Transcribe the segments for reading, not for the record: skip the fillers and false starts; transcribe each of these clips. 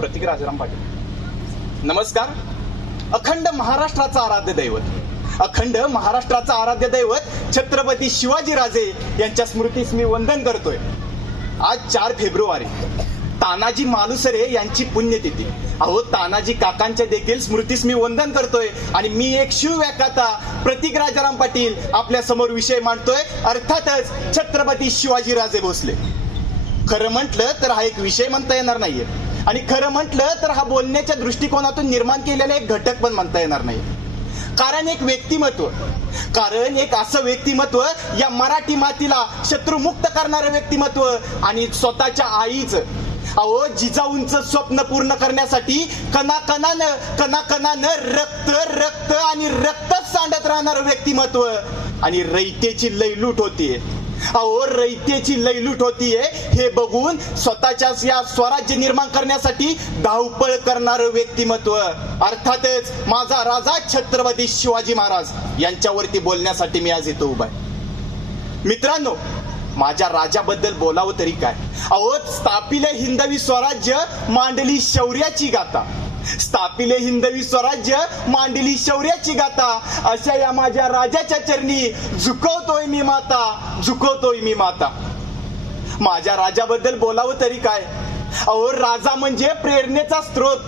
प्रतीक राजाराम पाटील. नमस्कार. अखंड महाराष्ट्राचा आराध्य दैवत, अखंड महाराष्ट्राचा आराध्य दैवत छत्रपती शिवाजीराजे यांच्या स्मृतीस मी वंदन करतोय. आज 4 फेब्रुवारी तानाजी मालुसरे यांची पुण्यतिथी. अहो, तानाजी काकांच्या देखील स्मृतीस मी वंदन करतोय आणि मी एक शिवव्याख्याता प्रतीक राजाराम पाटील आपल्या समोर विषय मांडतोय, अर्थातच छत्रपती शिवाजीराजे भोसले. खरं म्हटलं तर हा एक विषय म्हणता येणार नाहीये आणि खरं म्हटलं तर हा बोलण्याच्या दृष्टिकोनातून निर्माण केलेला एक घटक पण म्हणता येणार नाही. कारण एक व्यक्तिमत्व, कारण एक असं व्यक्तिमत्व, या मराठी मातीला शत्रुमुक्त करणारं व्यक्तिमत्व आणि स्वतःच्या आईचं, अहो जिजाऊंचं स्वप्न पूर्ण करण्यासाठी कणाकणानं रक्त आणि रक्तच सांडत राहणारं व्यक्तिमत्व. आणि रयतेची लयलूट होतीये, अहो रयतेची लयलूट होतीये हे बघून स्वतःच्याच या स्वराज्य निर्माण करण्यासाठी धावपळ करणारं व्यक्तिमत्व, अर्थातच माझा राजा छत्रपती शिवाजी महाराज यांच्यावरती बोलण्यासाठी मी आज इथं उभा आहे. मित्रांनो, माझ्या राजाबद्दल बोलावं तरी काय. अहो, स्थापिले हिंदवी स्वराज्य, मांडली शौर्याची गाथा. स्थापिले हिंदवी स्वराज्य, मांडली शौर्याची गाथा. अशा या माझ्या राजाच्या चरणी झुकवतोय मी माता, झुकवतोय मी माता. माझ्या राजाबद्दल बोलावं तरी काय. अहो, राजा म्हणजे प्रेरणेचा स्रोत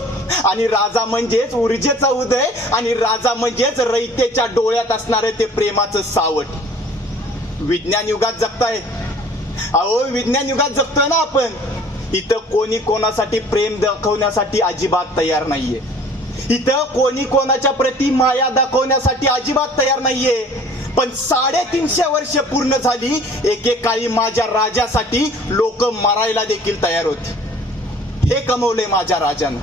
आणि राजा म्हणजेच ऊर्जेचा उदय आणि राजा म्हणजेच रयतेच्या डोळ्यात असणारे ते प्रेमाचं सावट. विज्ञान युगात जगताय, अहो विज्ञान युगात जगतोय ना आपण. इथं कोणी कोणासाठी प्रेम दाखवण्यासाठी अजिबात तयार नाहीये. इथं कोणी कोणाच्या प्रति माया दाखवण्यासाठी अजिबात तयार नाहीये. पण 350 वर्ष पूर्ण झाली, एकेकाळी माझ्या राजासाठी लोक मरायला देखील तयार होती. हे कमवले माझ्या राजानं.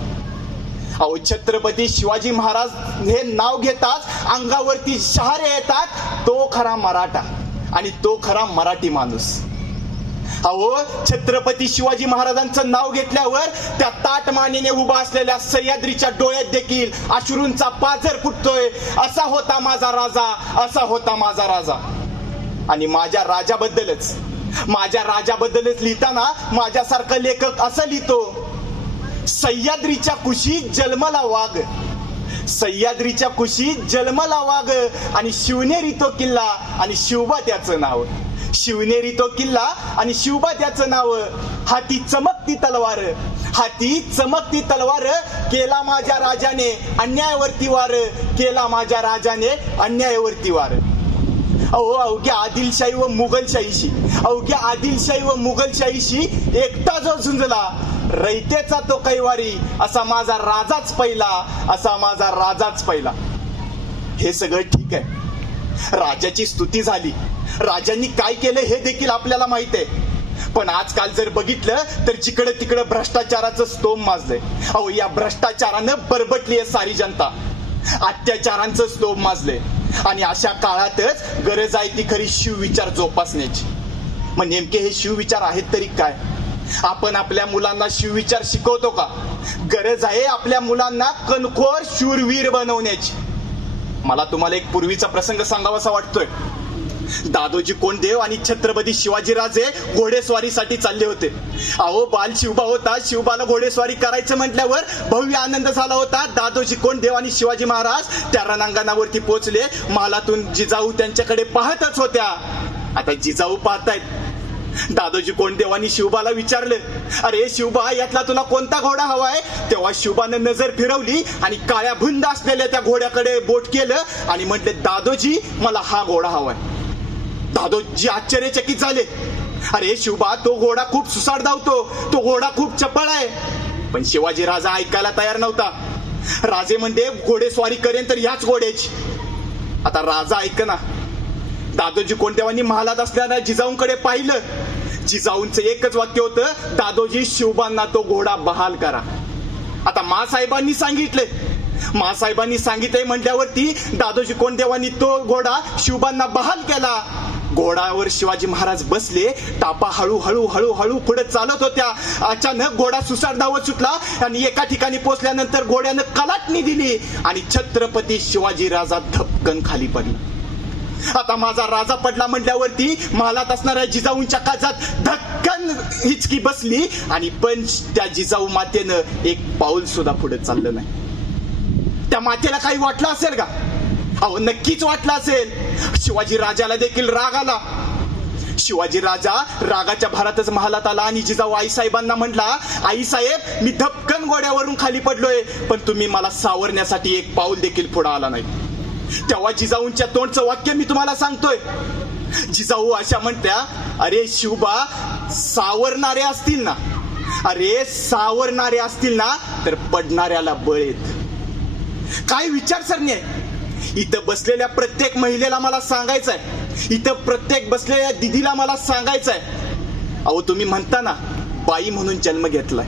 अहो, छत्रपती शिवाजी महाराज हे नाव घेताच अंगावरती शहारे येतात. तो खरा मराठा आणि तो खरा मराठी माणूस. अहो, छत्रपती शिवाजी महाराजांचं नाव घेतल्यावर त्या ताट मानेने उभा असलेल्या सह्याद्रीच्या डोळ्यात देखील अश्रूंचा पाझर फुटतोय. असा होता माझा राजा, असा होता माझा राजा. आणि माझ्या राजाबद्दलच लिहिताना माझ्यासारखा लेखक असं लिहितो, सह्याद्रीच्या कुशीत जन्मला वाघ, सह्याद्रीच्या कुशीत जन्मला वाघ आणि शिवनेरी तो किल्ला आणि शिवबा त्याचं नाव. शिवनेरी तो किल्ला आणि शिवबा त्याचं नाव. हाती चमकती तलवार, हाती चमकती तलवार, केला माझ्या राजाने अन्यायावरती वार, केला माझ्या राजाने अन्यायावरती वार. अहो, अवघ्या आदिलशाही व मुघलशाहीशी, अवघ्या आदिलशाही व मुघलशाहीशी एकटा जो झुंजला, रयतेचा तो कैवारी, असा माझा राजाच पहिला, असा माझा राजाच पहिला. हे सगळं ठीक आहे, राजाची स्तुती झाली, राजांनी काय केलं हे देखील आपल्याला माहित आहे. पण आजकाल जर बघितलं तर जिकडे तिकडे भ्रष्टाचाराचं स्तोम माजलंय. अहो, या भ्रष्टाचारानं बरबटलीये सारी जनता, अत्याचारांचं स्तोम माजलंय. आणि अशा काळातच गरज आहे ती खरी शिवविचार जोपासण्याची. मग नेमके हे शिवविचार आहेत तरी काय. आपण आपल्या मुलांना शिवविचार शिकवतो का. गरज आहे आपल्या मुलांना कणखोर शूरवीर बनवण्याची. मला तुम्हाला एक पूर्वीचा प्रसंग सांगावासा वाटतोय. दादोजी कोंडदेव आणि छत्रपती शिवाजीराजे घोडेस्वारीसाठी चालले होते. अहो, बाल शिवबा होता, शिवबाला घोडेस्वारी करायचं म्हटल्यावर भव्य आनंद झाला होता. दादोजी कोंडदेव आणि शिवाजी महाराज त्या रणांगणावरती पोहोचले. महालातून जिजाऊ त्यांच्याकडे पाहतच होत्या. आता जिजाऊ पाहतायत. दादोजी कोंडदेवांनी शिवबाला विचारलं, अरे शिवबा, यातला तुला कोणता घोडा हवाय. तेव्हा शिवबानं नजर फिरवली आणि काळ्या भुंद असलेल्या त्या घोड्याकडे बोट केलं आणि म्हटले, दादोजी मला हा घोडा हवाय. दादोजी आश्चर्यचकित झाले. अरे शिवबा, तो घोडा खूप सुसाट धावतो, तो घोडा खूप चपळ आहे. पण शिवाजी राजा ऐकायला तयार नव्हता. राजे म्हणते, घोडेस्वारी करेन तर याच घोड्याची. आता राजा ऐकना. दादोजी कोंडदेवांनी महालात असणाऱ्या जिजाऊंकडे पाहिलं. जिजाऊंचं एकच वाक्य होतं, दादोजी शिवबांना तो घोडा बहाल करा. आता मासाहेबांनी सांगितलंय म्हटल्यावरती दादोजी कोंडदेवांनी तो घोडा शिवबांना बहाल केला. घोड्यावर शिवाजी महाराज बसले. टापा हळू पुढे चालत होत्या. अचानक घोडा सुसाट धावत सुटला आणि एका ठिकाणी पोहोचल्यानंतर घोड्यानं कलाटणी दिली आणि छत्रपती शिवाजी राजा धपकन खाली पडला. आता माझा राजा पडला म्हटल्यावरती महालात असणाऱ्या जिजाऊंच्या काळजात धक्कन हिचकी बसली आणि पण त्या जिजाऊ मातेनं एक पाऊल सुद्धा पुढे चाललं नाही. त्या मातेला काही वाटलं असेल का? अहो नक्कीच वाटलं असेल. शिवाजी राजाला देखील राग आला. शिवाजी राजा रागाच्या भरातच महालात आला आणि जिजाऊ आईसाहेबांना म्हटला, आईसाहेब मी धपकन घोड्यावरून खाली पडलोय, पण तुम्ही मला सावरण्यासाठी एक पाऊल देखील पुढे आला नाही. तेव्हा जिजाऊंच्या तोंडचं वाक्य मी तुम्हाला सांगतोय. जिजाऊ अशा म्हणत्या, अरे शिवबा सावरणारे असतील ना, अरे सावरणारे असतील ना तर पडणाऱ्याला बळ येत. काय विचारसरणी आहे. इथं बसलेल्या प्रत्येक महिलेला मला सांगायचंय, इथं प्रत्येक बसलेल्या दिदीला मला सांगायचंय, अहो तुम्ही म्हणता ना बाई म्हणून जन्म घेतलाय,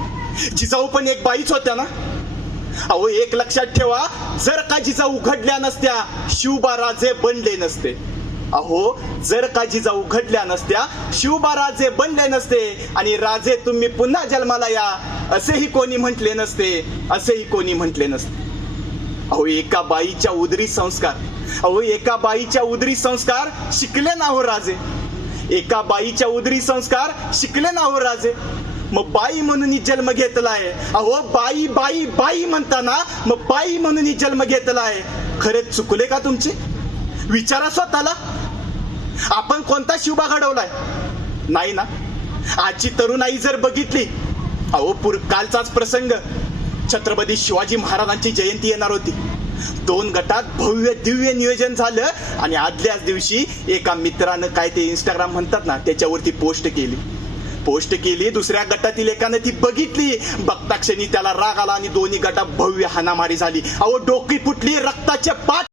जिजाऊ पण एक बाईच होत्या ना. अहो एक लक्षात ठेवा, जर का जिजाऊ उघडल्या नसत्या शिवबा राजे बनले नसते. अहो जर का जिजाऊ घडल्या नसत्या शिवबा राजे बनले नसते आणि राजे तुम्ही पुन्हा जन्माला या असेही कोणी म्हटले नसते, असेही कोणी म्हटले नसते. अहो एका बाईच्या उदरी संस्कार, अहो एका बाईच्या उदरी संस्कार शिकले ना हो राजे, एका बाईच्या उदरी संस्कार शिकले ना हो राजे. मग बाई म्हणून जन्म घेतलाय. अहो बाई बाई बाई म्हणताना मग बाई म्हणून जन्म घेतलाय. खरेच चुकले का तुमचे? विचारा स्वतःला. आपण कोणता शिवबा घडवलाय? नाही ना. आजची तरुणाई जर बघितली, अहो कालचाच प्रसंग, छत्रपती शिवाजी महाराजांची जयंती येणार होती. 2 गटात भव्य दिव्य नियोजन झालं आणि आदल्याच दिवशी एका मित्रानं काय ते इंस्टाग्राम म्हणतात ना त्याच्यावरती पोस्ट केली. दुसऱ्या गटातील एकाने ती बघितली. बघता क्षणी त्याला राग आला आणि दोन्ही गटात भव्य हाणामारी झाली. अहो डोकी फुटली, रक्ताचे पाठ